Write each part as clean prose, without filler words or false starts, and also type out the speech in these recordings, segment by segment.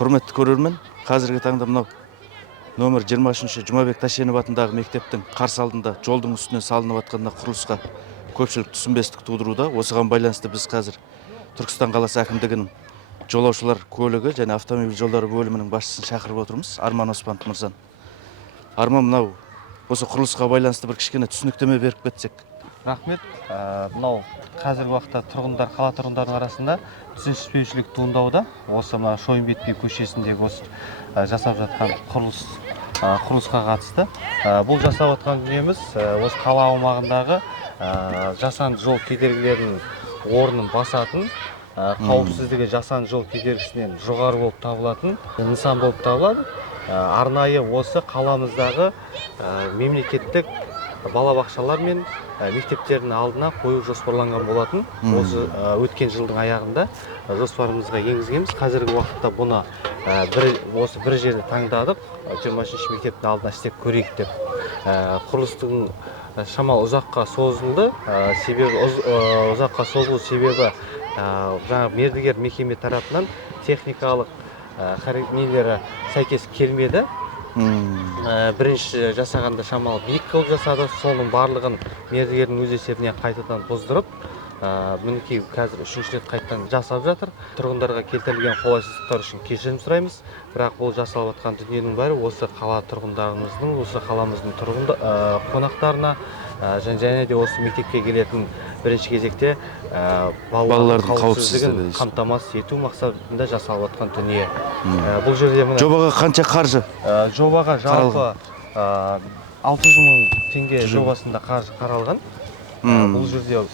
Құрметті көрермен, қазіргі таңда мынау номер 23 Жұмабек Тәшенов атындағы мектептің қарсы алдында жолдың үстіне салынып жатқанына құрылысқа көпшілік түсінбестік тудыруда. Осыған байланысты біз қазір Түркістан қаласы әкімдігінің жолаушылар көлігі және автомобиль жолдары бөлімінің басшысын шақырып отырмыз, Арман Оспанов мырзаны. Арман, мынау осы құрылысқа байланысты бір кішкене түсініктеме беріп кетсек. Рахмет. Мынау қазіргі уақытта қала тұрғындарының арасында түсініспеушілік туындауда. Осы мына Шойынбетпе көшесіндегі осы жасап жатқан құрылысқа қатысты. Бұл жасап жатқан дүниеміз осы қала аумағындағы жасанды жол кедергілерінің орнын басатын, қауіпсіздігі жасанды жол кедергісінен жоғары болып табылатын нысан болып табылады. Арнайы осы қаламыздағы мемлекеттік балабақшалар мен мектептердің алдына қою жоспарланған болатын. Осы өткен жылдың аяғында жоспарымызға енгізгенбіз. Қазіргі уақытта бұны осы бір жерде таңдадық. 23-ші мектептің алдына істеп көрейік деп. Құрылыстың шамалы ұзаққа созылды. Ұзаққа созылу себебі жаңа мердігер мекеме тарапынан техникалық нелері сәйкес келмеді. Бірінші жасағанда шамалы биік қылып жасады, соның барлығын мердігердің өз есебінен қайтадан бұздырып, мінекей қазір үшінші рет қайтадан жасап жатыр. Тұрғындарға келтірілген қолайсыздықтар үшін кешірім сұраймыз, бірақ бұл жасалып жатқан дүниенің бәрі осы қала тұрғындарымыздың, осы қаламыздың қонақтарына және де осы мектепке келетін бірінші кезекте балалардың қауіпсіздігін қамтамасыз ету мақсатында жасалып жатқан дүние. Бұл жерде жобаға қанша қаржы? Жобаға жалпы 600 мың теңге жобасында қаржы қаралған. Бұл жерде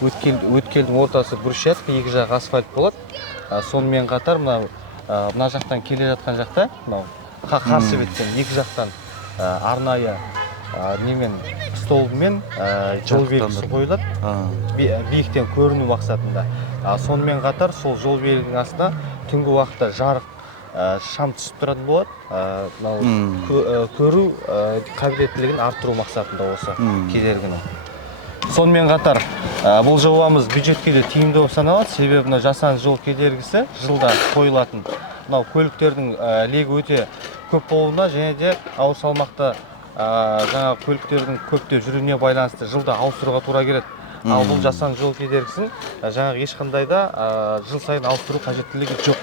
өткелдің ортасы брусчатка, екі жағы асфальт болады. Сонымен қатар мына жақтан келе жатқан жақта, қарсы беттен екі жақтан арнайы немен столбымен жол белгісі қойылады, биіктен көріну мақсатында. Сонымен қатар сол жол белгінің астына түнгі уақытта жарық шам түсіп тұратын болады. Көру қабілеттілігін арттыру мақсатында осы кедергінің. Сонымен қатар бұл жобамыз бюджетке де тиімді болып саналады, себебі жасанды жол кедергісі жылда қойылатын. Көліктердің легі өте көп болуына және де ауыр салмақты жаңа көліктердің көптеп жүруіне байланысты жылда ауыстыруға тура келеді. Ал бұл жасанды жол кедергісін жаңағы ешқандай да жыл сайын ауыстыру қажеттілігі жоқ.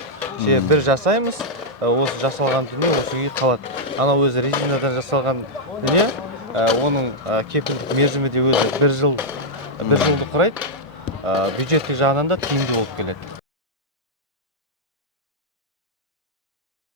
Бір жасаймыз, осы жасалған дүние осы үйге қалады. Анау өзі резинадан жасалған дүние, оның кепілдік мерзімі де өзі бір жылды құрайды. Бюджеттік жағынан да тиімді болып келеді.